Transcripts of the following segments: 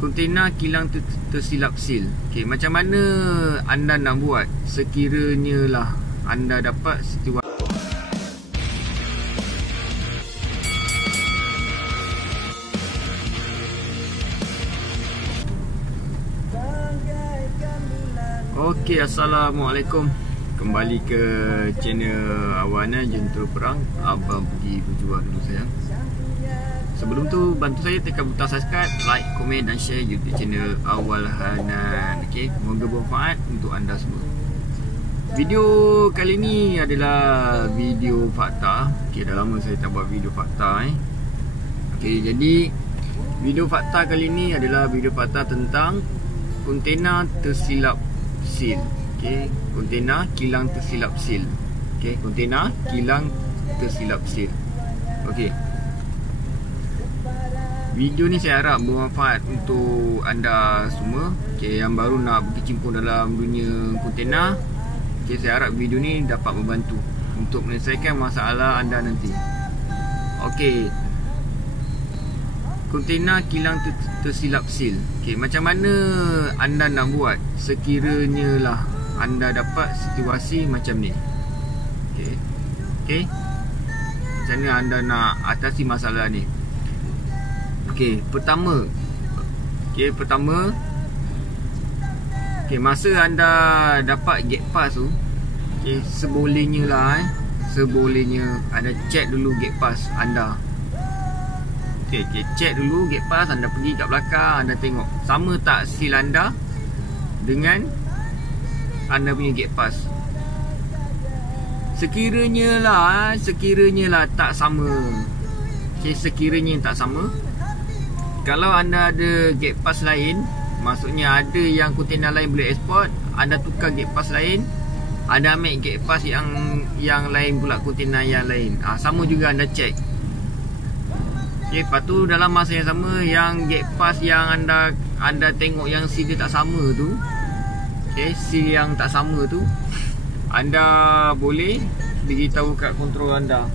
Kontena kilang tersilap sil. Okey, macam mana anda nak buat sekiranya lah anda dapat situasi Okey, Assalamualaikum. Kembali ke channel Awana Jentera Perang. Abang pergi berjuang dulu sayang. Sebelum tu bantu saya tekan butang subscribe, like, komen dan share YouTube channel Awal Hanan. Okey, moga bermanfaat untuk anda semua. Video kali ni adalah video fakta. Okey, dah lama saya tak buat video fakta Okey, jadi video fakta kali ni adalah video fakta tentang kontena tersilap sil. Okey, kontena kilang tersilap sil. Okey, kontena kilang tersilap sil. Okey. Video ni saya harap bermanfaat untuk anda semua, okay, yang baru nak berkecimpung dalam dunia kontena. Okay, saya harap video ni dapat membantu untuk menyelesaikan masalah anda nanti. Okey, kontena kilang tersilap sil. Okay, macam mana anda nak buat sekiranya lah anda dapat situasi macam ni? Okay, okay, macam mana anda nak atasi masalah ni? Okey, pertama, masa anda dapat gate pass tu, okey, sebolehnya lah sebolehnya anda check dulu gate pass anda. Okey, check dulu gate pass anda, pergi kat belakang, anda tengok sama tak seal anda dengan anda punya gate pass. Sekiranya lah tak sama. Okey, sekiranya tak sama, kalau anda ada gate pass lain, maksudnya ada yang kontena lain boleh eksport, anda tukar gate pass lain, anda ambil gate pass yang lain pula, kontena yang lain. Sama juga anda check. Okay, lepas tu dalam masa yang sama, yang gate pass yang anda tengok yang seal dia tak sama tu, okay, seal yang tak sama tu, anda boleh beritahu kat kontrol anda.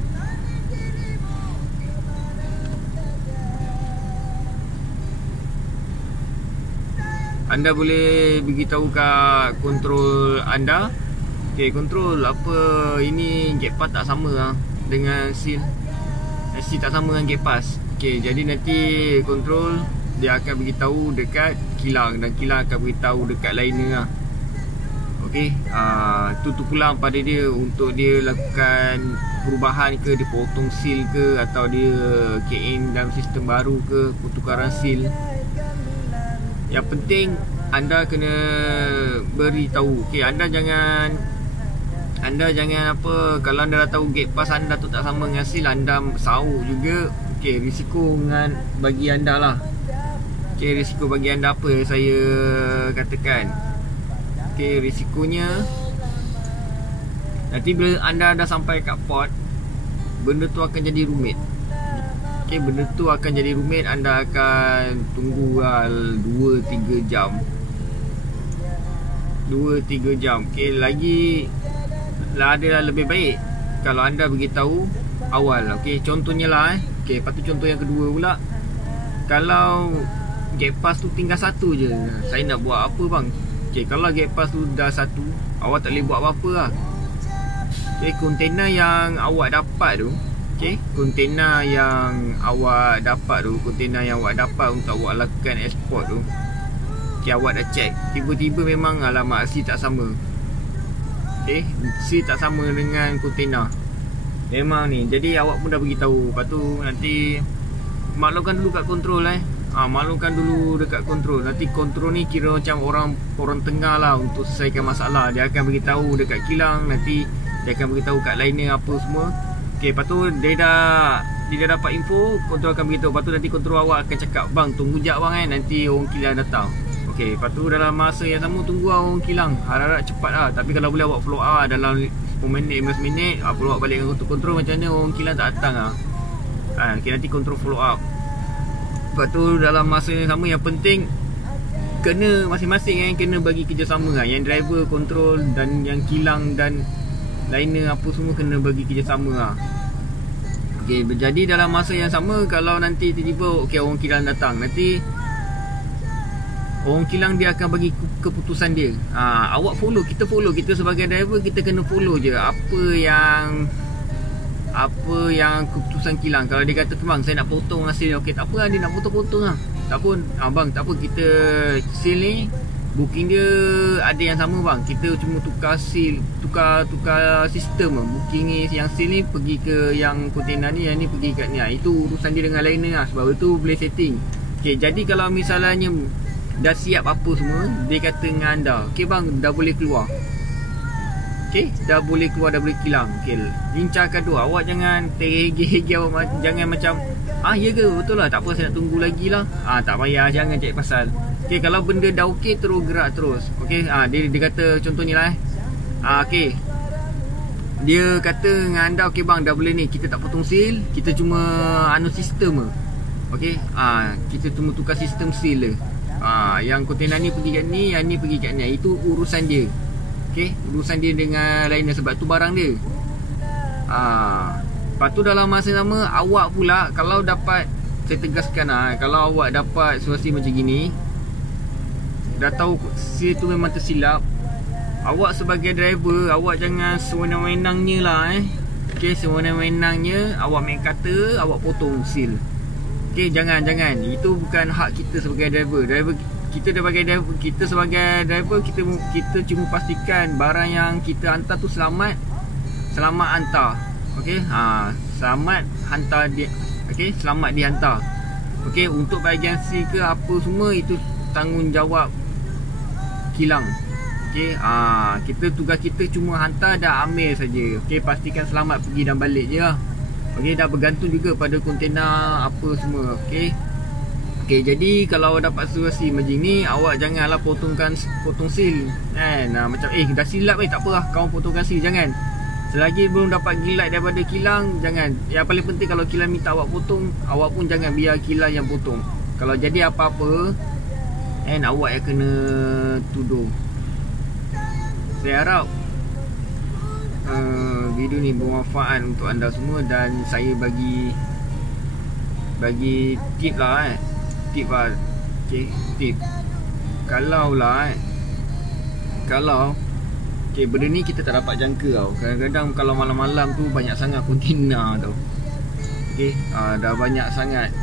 Anda boleh beritahu kat kontrol anda, okay, kontrol apa ini gate pass tak sama dengan seal, seal tak sama dengan gate pass. Okay, jadi nanti kontrol dia akan beritahu dekat kilang, dan kilang akan beritahu dekat liner lah. Okay, tu pulang pada dia untuk dia lakukan perubahan ke, dia potong seal ke, atau dia KM dalam sistem baru ke, pertukaran seal. Yang penting anda kena beritahu. Okey, anda jangan apa, kalau anda dah tahu gate pass anda tu tak sama dengan seal, anda sahur juga. Okey, risiko bagi anda lah. Okey, risiko bagi anda apa saya katakan. Okey, risikonya nanti bila anda dah sampai kat port, benda tu akan jadi rumit. Okay, benda tu akan jadi rumit. Anda akan tunggu 2-3 jam. 2-3 jam. Okay, lagi lah ada lebih baik kalau anda beritahu awal. Okay, contohnya lah okay, lepas tu contoh yang kedua pula, kalau gate pass tu tinggal satu je, saya nak buat apa bang? Okay, kalau gate pass tu dah satu, awak tak boleh buat apa-apa lah. Okay, kontena yang awak dapat tu, okay, kontena yang awak dapat untuk awak lakukan ekspor tu, okay, awak dah check, tiba-tiba memang alamat seal tak sama. Okay, seal tak sama dengan kontena memang ni. Jadi awak pun dah beritahu. Lepas tu nanti maklumkan dulu kat kontrol maklumkan dulu dekat kontrol. Nanti kontrol ni kira macam orang tengah lah untuk selesaikan masalah. Dia akan beritahu dekat kilang, nanti dia akan beritahu kat liner apa semua. Okay, lepas tu dia dah dapat info, kontrol akan beritahu. Lepas tu nanti kontrol awak akan cakap, bang tunggu jap bang nanti orang kilang datang. Okay, lepas tu dalam masa yang sama tunggu orang kilang. Harap-harap cepat lah. Tapi kalau boleh awak follow up dalam 10 minit, 15 minit, follow up balik dengan kontrol macam mana orang kilang tak datang okay, nanti kontrol follow up. Lepas tu dalam masa yang sama, yang penting kena masing-masing kena bagi kerjasama yang driver, kontrol dan yang kilang dan liner apa semua kena bagi kerjasama Okey, jadi dalam masa yang sama, kalau nanti tiba-tiba okey orang kilang datang, nanti orang kilang dia akan bagi keputusan dia. Awak follow, kita sebagai driver kita kena follow je apa yang keputusan kilang. Kalau dia kata bang saya nak potong hasil, okey tak apa dia nak potong lah. Tak pun bang tak apa, kita seal ni booking dia ada yang sama bang, kita cuma tukar seal, tukar sistem. Booking ni yang seal ni pergi ke yang kontainer ni, yang ni pergi kat ni. Itu urusan dia dengan liner lah, sebab itu boleh setting. Okey, jadi kalau misalnya dah siap apa semua, dia kata dengan anda, okey bang dah boleh keluar. Okey, dah boleh keluar, dah boleh kilang. Okey, lincahkan dua. Awak jangan terhegi-hegi, awak jangan macam ya ke betul lah, tak apa saya nak tunggu lagi lah. Tak payah, jangan cari pasal. Okey, kalau benda dah okey terus gerak terus. Okey, dia kata contoh ni lah okey, dia kata dengan anda, okey bang dah boleh ni, kita tak potong seal, kita cuma sistem. Okey, kita cuma tukar sistem seal je. Yang kontainer ni pergi kat ni, yang ni pergi kat ni. Itu urusan dia. Okey, urusan dia dengan lainnya, sebab tu barang dia. Lepas tu dalam masa sama, awak pula kalau dapat, saya tegaskan kalau awak dapat situasi macam gini, dah tahu seal tu memang tersilap, awak sebagai driver, awak jangan sewenang-wenangnya lah Okey, sewenang-wenangnya awak main kata, awak potong seal. Okey, jangan. Itu bukan hak kita sebagai driver. Kita sebagai driver, kita cuma pastikan barang yang kita hantar tu selamat hantar. Okey, selamat hantar dia. Okey, selamat dihantar. Okey, untuk bahagian C ke apa semua, itu tanggungjawab kilang. Okey, tugas kita cuma hantar dan ambil saja. Okey, pastikan selamat pergi dan balik je lah. Okey, dah bergantung juga pada kontainer apa semua. Okey, jadi kalau dapat situasi macam ni, awak janganlah potong seal kan. Macam dah silap tak apa lah, kau potongkan seal. Jangan. Selagi belum dapat gilat daripada kilang, jangan. Yang paling penting, kalau kilang minta awak potong, awak pun jangan biar kilang yang potong. Kalau jadi apa-apa awak yang kena tuduh. Saya harap video ni bermanfaat untuk anda semua, dan saya bagi tip lah tip lah. Okay, tip. Kalau benda ni kita tak dapat jangka tau. Kadang-kadang kalau malam-malam tu banyak sangat kontainer tau. Okay, dah banyak sangat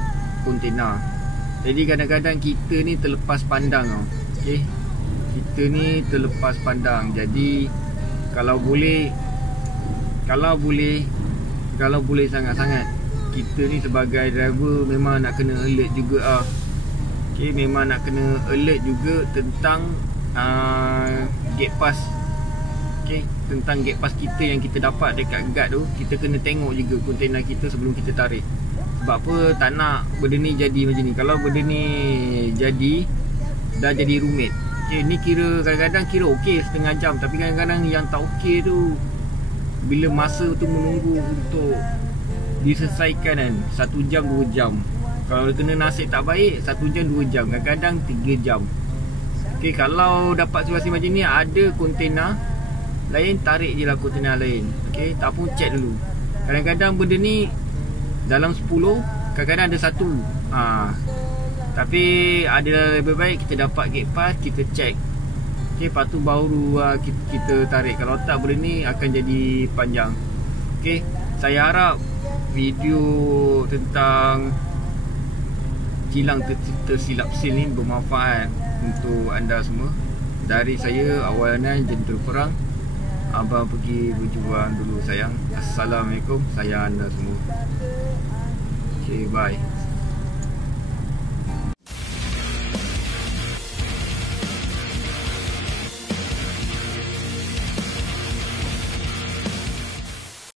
kontainer. Jadi kadang-kadang kita ni terlepas pandang tau. Okay, kita ni terlepas pandang. Jadi kalau boleh sangat-sangat, kita ni sebagai driver memang nak kena alert juga Okay, memang nak kena alert juga tentang gate pass. Okay, tentang gate pass kita yang kita dapat dekat guard tu, kita kena tengok juga kontainer kita sebelum kita tarik. Sebab apa, tak nak benda ni jadi macam ni. Kalau benda ni jadi, dah jadi rumit. Okay, ni kadang-kadang kira okey setengah jam, tapi kadang-kadang yang tak okey tu, bila masa tu menunggu untuk diselesaikan kan, 1 jam 2 jam. Kalau kena nasib tak baik, 1 jam 2 jam, kadang-kadang 3 jam. Okay, kalau dapat situasi macam ni, ada kontainer lain, tarik je lah kontainer lain. Okay, tak pun check dulu. Kadang-kadang benda ni dalam 10, kadang-kadang ada 1. Tapi ada lebih baik kita dapat gate pass, kita check. Okay, lepas tu baru kita tarik. Kalau tak, benda ni akan jadi panjang. Okay, saya harap video tentang kilang tersilap seal ni bermanfaat untuk anda semua. Dari saya, Awalan jadi terperang. Abang pergi berjuang dulu sayang. Assalamualaikum, sayang anda semua. Okay, bye.